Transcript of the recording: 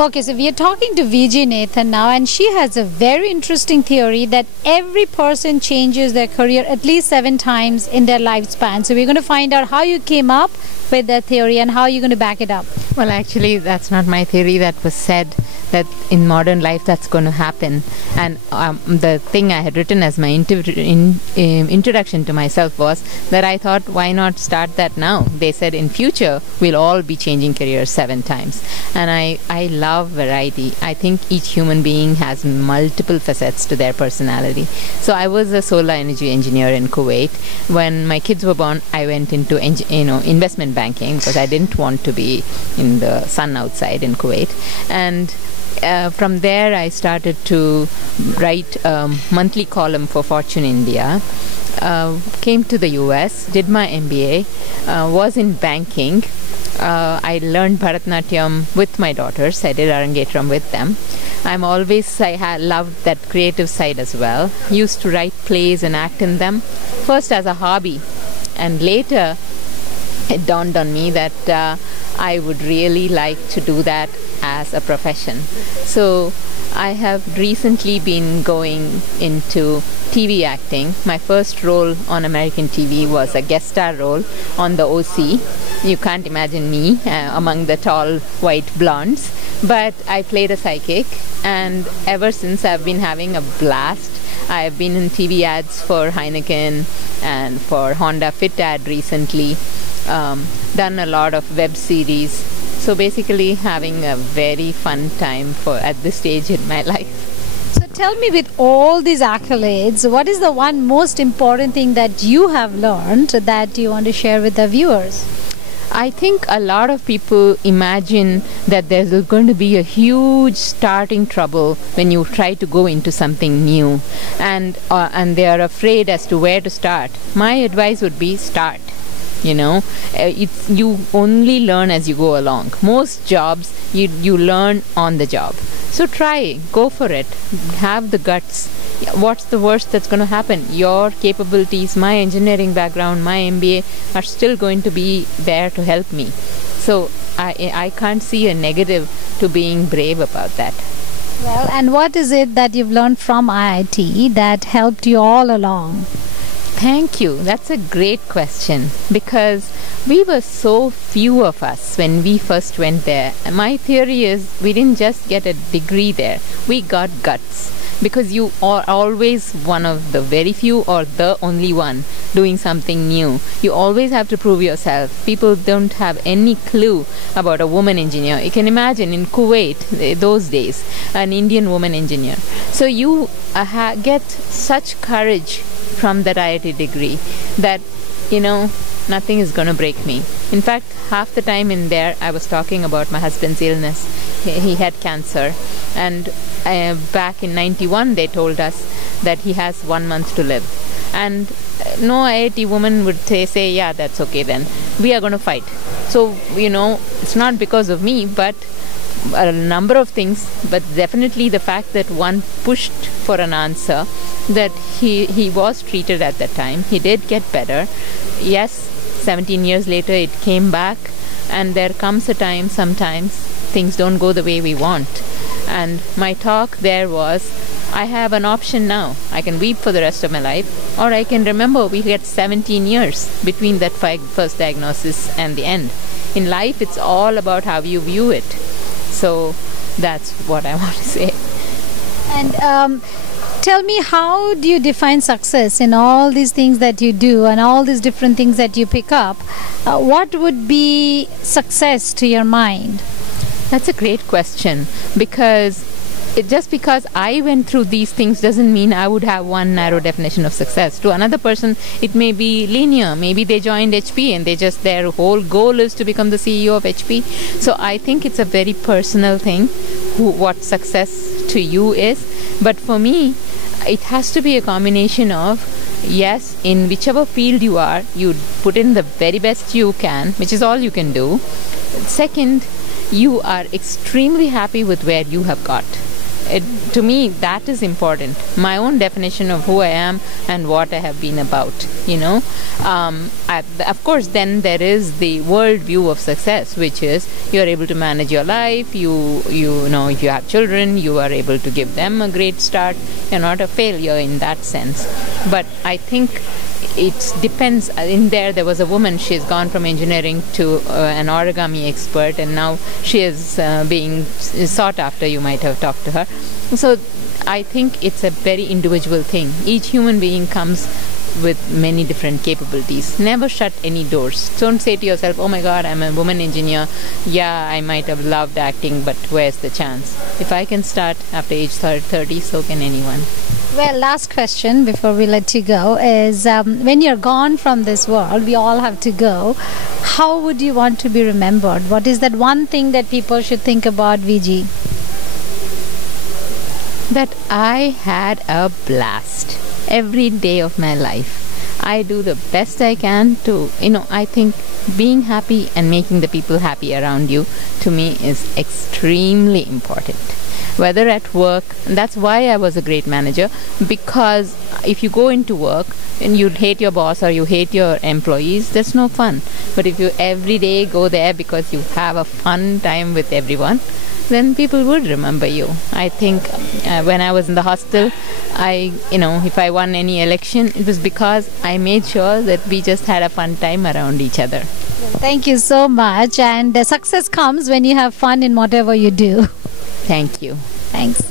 Okay, so we are talking to Viji Nathan now, and she has a very interesting theory that every person changes their career at least 7 times in their lifespan. So we're going to find out how you came up with that theory and how you're going to back it up. Well, actually, that's not my theory. That was said that in modern life that's going to happen. And the thing I had written as my introduction to myself was that I thought, why not start that now? They said in future we'll all be changing careers 7 times. And I love variety. I think each human being has multiple facets to their personality. So I was a solar energy engineer in Kuwait. When my kids were born, I went into investment banking because I didn't want to be in the sun outside in Kuwait. And from there I started to write a monthly column for Fortune India. Came to the US, did my MBA, was in banking. I learned Bharatanatyam with my daughters. I did Arangetram with them. I loved that creative side as well. Used to write plays and act in them, first as a hobby, and later it dawned on me that I would really like to do that as a profession. So I have recently been going into TV acting. My first role on American TV was a guest star role on the OC. You can't imagine me among the tall white blondes, but I played a psychic, and ever since I've been having a blast. I've been in TV ads for Heineken and for Honda Fit ad recently, done a lot of web series. So basically having a very fun time at this stage in my life. So tell me, with all these accolades, what is the one most important thing that you have learned that you want to share with the viewers? I think a lot of people imagine that there's going to be a huge starting trouble when you try to go into something new, and they are afraid as to where to start. My advice would be start. You only learn as you go along. Most jobs you learn on the job. So try, go for it, have the guts. What's the worst that's going to happen? Your capabilities, my engineering background, my MBA are still going to be there to help me. So I can't see a negative to being brave about that. Well, and what is it that you've learned from IIT that helped you all along? Thank you. That's a great question, because we were so few of us when we first went there. My theory is we didn't just get a degree there, we got guts. Because you are always one of the very few or the only one doing something new. You always have to prove yourself. People don't have any clue about a woman engineer. You can imagine in Kuwait, those days, an Indian woman engineer. So you get such courage from that IIT degree that, nothing is going to break me. In fact, half the time in there, I was talking about my husband's illness. He had cancer. And back in 91, they told us that he has 1 month to live. And no IIT woman would say, yeah, that's okay then. We are going to fight. So, it's not because of me, but a number of things, but definitely the fact that one pushed for an answer, that he was treated at that time. He did get better. Yes, 17 years later it came back, and there comes a time sometimes things don't go the way we want. And my talk there was, I have an option now. I can weep for the rest of my life, or I can remember we had 17 years between that first diagnosis and the end. In life, it's all about how you view it. So that's what I want to say. And tell me, how do you define success in all these things that you do and all these different things that you pick up? What would be success to your mind? That's a great question, because just because I went through these things doesn't mean I would have one narrow definition of success. To another person, it may be linear. Maybe they joined HP and their whole goal is to become the CEO of HP. So I think it's a very personal thing, what success to you is. But for me, it has to be a combination of, yes, in whichever field you are, you put in the very best you can, which is all you can do. Second, you are extremely happy with where you have got. to me, that is important. My own definition of who I am and what I have been about, of course, then there is the world view of success, which is you're able to manage your life, you know, if you have children, you are able to give them a great start. You're not a failure in that sense. But I think it depends. In there was a woman, she's gone from engineering to an origami expert, and now she is being sought after. You might have talked to her. So I think it's a very individual thing. Each human being comes with many different capabilities. Never shut any doors. Don't say to yourself, oh my God, I'm a woman engineer. Yeah, I might have loved acting, but where's the chance? If I can start after age 30, so can anyone. Well, last question before we let you go is, when you're gone from this world, we all have to go, how would you want to be remembered? What is that one thing that people should think about, Viji? That I had a blast every day of my life. I do the best I can to, I think being happy and making the people happy around you, to me, is extremely important. Whether at work, that's why I was a great manager, because if you go into work and you hate your boss or you hate your employees, that's no fun. But if you every day go there because you have a fun time with everyone, then people would remember you. I think when I was in the hostel, if I won any election, it was because I made sure that we just had a fun time around each other. Thank you so much. And the success comes when you have fun in whatever you do. Thank you. Thanks.